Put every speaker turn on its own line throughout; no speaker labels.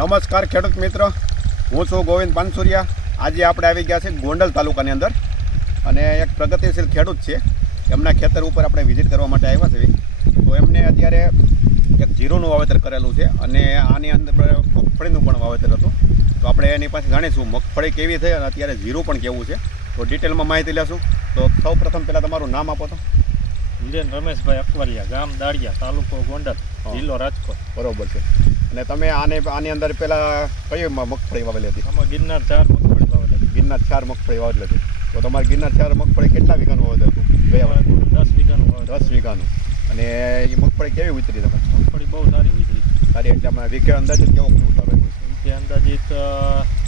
નમસ્કાર ખેડૂત મિત્ર. હું છું ગોવિંદ પાનસુરિયા. આજે આપણે આવી ગયા છે ગોંડલ તાલુકાની અંદર. અને એક પ્રગતિશીલ ખેડૂત છે. એમના ખેતર ઉપર આપણે વિઝિટ કરવા માટે આવ્યા છીએ. તો એમને અત્યારે એક જીરુંનું વાવેતર કરેલું છે અને આની અંદર મગફળીનું પણ વાવેતર હતું. તો આપણે એની પાસે જાણીશું મગફળી કેવી થઈ અને અત્યારે જીરું પણ કેવું છે. તો ડિટેલમાં માહિતી લેશું. તો સૌ પ્રથમ પહેલાં તમારું નામ આપો તો.
હિરેન રમેશભાઈ અકવરિયા ગામ દાળિયા તાલુકો ગોંડલ જિલ્લો રાજકોટ.
બરોબર છે. અને તમે આને આની અંદર પહેલાં કઈ મગફળી વાવેલી હતી?
આમાં ગિરનાર ચાર મગફળી વાવેલી
ગિરનાર ચાર મગફળી વાવેલી હતી. તો તમારે ગિરનાર ચાર મગફળી કેટલા વીઘાનું વાવેલું હતું? ગયા વર્ષે
દસ વીઘાનું
દસ વીઘાનું. અને એ મગફળી કેવી ઉતરી તમે?
મગફળી બહુ સારી ઉતરી
સારી એટલે અમે વીઘે અંદાજે કેવો ઉતારો
વીઘે અંદાજિત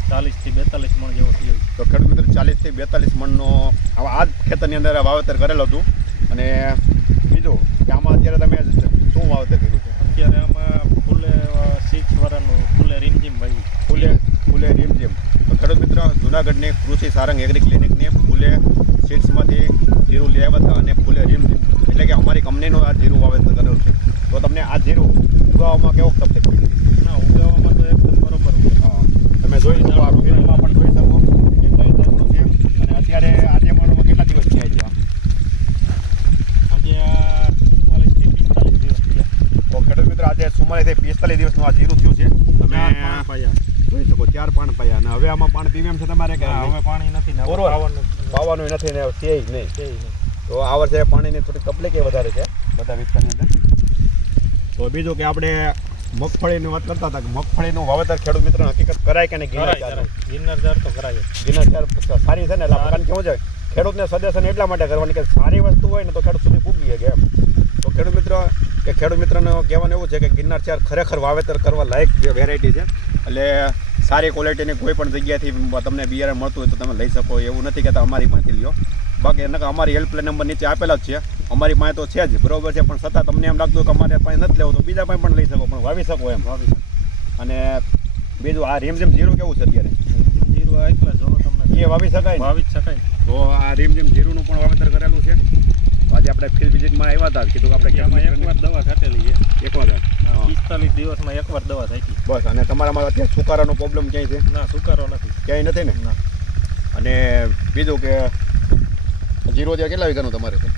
ચાલીસથી બેતાલીસ મણ જેવો થયો.
તો ખેડૂત મિત્ર ચાલીસથી બેતાલીસ મણનો આવા આ જ ખેતરની અંદર વાવેતર કરેલું હતું. અને બીજું કે આમાં અત્યારે તમે શું વાવેતર કર્યું છે
અત્યારે આમાં ફૂલે સિક્સ વાળાનું ફૂલે રીમઝીમ વાવ્યું
ફૂલે ફૂલે રીમઝીમ તો ખેડૂત જૂનાગઢની કૃષિ સારંગ એગ્રી ક્લિનિકની ફૂલે સીડ્સમાંથી જીરું લઈ આવ્યા હતા અને ફૂલે જીમ એટલે કે અમારી કંપનીનું આ જીરું વાવેતર કરેલું છે. તો તમને આ જીરું ઉગાવવામાં કેવો તકલીફ પડી?
ના ઉગાવવામાં તો એકદમ બરોબર
તમે જોઈ શકો ફિલ્મમાં પણ જોઈ શકો. છે અને અત્યારે આજે પણ કેટલા દિવસ થયા છે?
આજે આ પિસ્તાલીસ દિવસ થયા.
તો ખેડૂત મિત્ર આજે સુમાલીસ પિસ્તાલીસ દિવસનું આ જીરું થયું છે. તમે શકો ચાર પાણ પાયા અને હવે આમાં પાણી પીવે એમ છે તમારે કે
હવે પાણી નથી ને. પાવાનું
નથી ને છે જ નહીં. તો આ વર્ષે પાણીની થોડી તકલીફ વધારે છે બધા વિસ્તારની અંદર તો બીજું કે આપણે મગફળીની વાત કરતા હતા કે મગફળીનું વાવેતર ખેડૂત મિત્રો હકીકત કરાય કે નહીં ગિરનાર
ચાર? ગિરનાર ચાર તો કરાય.
ગિરનાર ચાર સારી છે ને એટલે કારણ કેવું છે ખેડૂતને સજેશન એટલા માટે કરવાની કે સારી વસ્તુ હોય ને તો ખેડૂત સુધી પૂગી શકે એમ તો ખેડૂત મિત્રો કે ખેડૂત મિત્રનો કહેવાનું એવું છે કે ગિરનાર ચાર ખરેખર વાવેતર કરવા લાયક જે વેરાયટી છે એટલે સારી ક્વોલિટીની કોઈ પણ જગ્યાથી તમને બિયારણ મળતું હોય તો તમે લઈ શકો એવું નથી કહેતા અમારી પાસેથી લ્યો. બાકી એના અમારી હેલ્પલાઇન નંબર નીચે આપેલા જ છે. અમારી પાસે તો છે જ બરોબર છે પણ છતાં તમને એમ લાગતું કે અમારે પાસે નથી લેવું તો બીજા પાસે પણ લઈ શકો પણ વાવી શકો એમ.
વાવી શકો.
અને બીજું આ રીમઝીમ જીરું કેવું છે અત્યારે?
જીરું આ એકલા તમને
એ વાવી શકાય
વાવી જ શકાય.
તો આ રીમઝીમ જીરુંનું પણ વાવેતર કરેલું છે. આજે આપણે ફિલ્ડ વિઝિટમાં આવ્યા હતા કીધું કે આપણે
આમાં
ખેડૂત
એકવાર દવા છાંટેલી છે
એક વાર હા.
પિસ્તાલીસ દિવસમાં એકવાર દવા થાકી
બસ અને તમારામાં અત્યારે સુકારાનો પ્રોબ્લેમ ક્યાંય છે?
ના સુકારો નથી.
ક્યાંય નથી ને?
ના.
અને બીજું કે જીરો ત્યાં કેટલા વીઘાનું તમારે છે?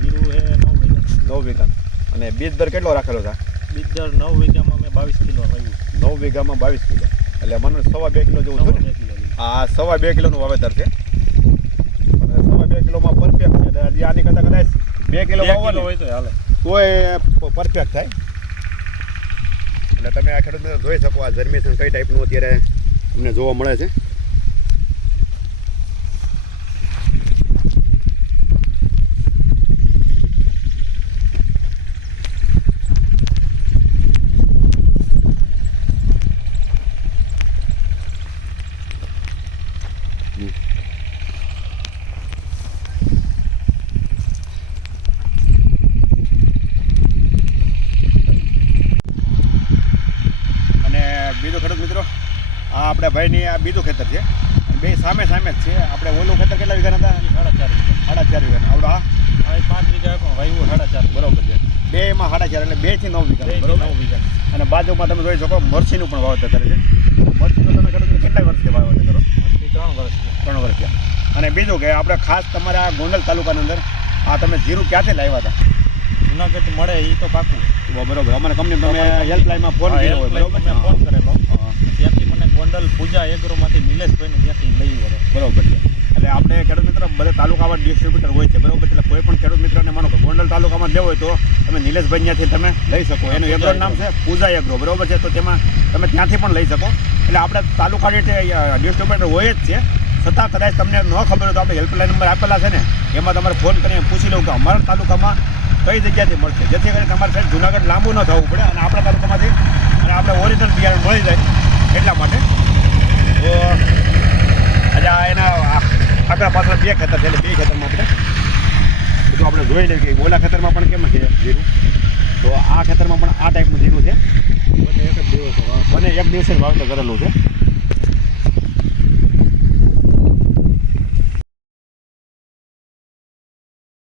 જીરું હે નવ વીઘા.
નવ વીઘા. અને બીજ દર કેટલો રાખેલો છે?
બીજદર નવ વીઘામાં મેં બાવીસ કિલો વાવ્યું.
નવ વીઘામાં બાવીસ કિલો. એટલે મને સવા બે કિલો જેવું થયું. આ સવા બે કિલોનું વાવેતર છે. અને સવા બે કિલોમાં પરફેક્ટ છે. એટલે આની કરતાં કદાચ બે કિલો
બે
વાવો
કિલો
ને
હોય તો હાલે.
તોય પરફેક્ટ થાય. એટલે તમે આ ખેડૂત જોઈ શકો આ જર્મિશન કઈ ટાઈપનું અત્યારે તમને જોવા મળે છે અને બીજો ખેડૂત મિત્રો આ આપણે ભાઈની આ બીજું ખેતર છે. બે સામે સામે જ છે. આપણે ઓલું ખેતર કેટલા વીઘાના હતા?
સાડા ચાર
સાડા ચાર વીઘા આવડો હા?
આ પાંચ વીઘા પણ વાવ્યું સાડા ચાર
બરોબર છે. બે એમાં સાડા ચાર એટલે બેથી નવ વીઘા. બરાબર?
નવ વીઘા.
અને બાજુમાં તમે જોઈ શકો મરસીનું પણ વાવેતર કરે છે. મરચીનું તમે ખેડૂત કેટલા વર્ષથી વાવેતર કરો?
ત્રણ વર્ષ
ત્રણ વર્ષ થયા. અને બીજું કે આપણે ખાસ તમારા ગોંડલ તાલુકાની અંદર આ તમે જીરું ક્યાંથી લાવ્યા હતા?
જુનાગઢ મળે એ તો પાકું.
બરોબર. અમારા કંપની તમે હેલ્પલાઇનમાં ફોન કર્યો હોય બરોબર?
મેં ફોન કરેલો. મને પૂજા એગ્રોમાંથી નિલેશભાઈને ત્યાંથી લઈ વળે.
બરોબર છે. એટલે આપણે ખેડૂત મિત્ર બધા તાલુકામાં ડિસ્ટ્રીબ્યુટર હોય છે. બરોબર એટલે કોઈ પણ ખેડૂત મિત્રને માનો કે ગોંડલ તાલુકામાં લેવો હોય તો તમે નિલેશભાઈ ત્યાંથી તમે લઈ શકો. એનું એગ્રો નામ છે પૂજા એગ્રો. બરોબર છે. તો તેમાં તમે ત્યાંથી પણ લઈ શકો. એટલે આપણે તાલુકા રીતે ડિસ્ટ્રીબ્યુટર હોય જ છે. છતાં કદાચ તમને ન ખબર હોય તો આપણે હેલ્પલાઇન નંબર આપેલા છે ને એમાં તમારે ફોન કરીને પૂછી લઉં કે અમારા તાલુકામાં કઈ જગ્યાથી મળશે. જેથી કરીને તમારે સાહેબ જુનાગઢ લાંબુ ન થવું પડે અને આપણા તાલુકામાંથી અને આપણે ઓરિજિનલ બિયારણ મળી જાય એટલા માટે તો આ એના આગળ પાછળ બે ખેતર છે એટલે બે ખેતરમાં આપણે બધું આપણે જોઈ લઈએ કે ઓલા ખેતરમાં પણ કેમ છે જીરું તો આ ખેતરમાં પણ આ ટાઈપનું જીરું છે.
બંને એક જ દિવસ
મને એક દિવસે વાવેતર કરેલું છે.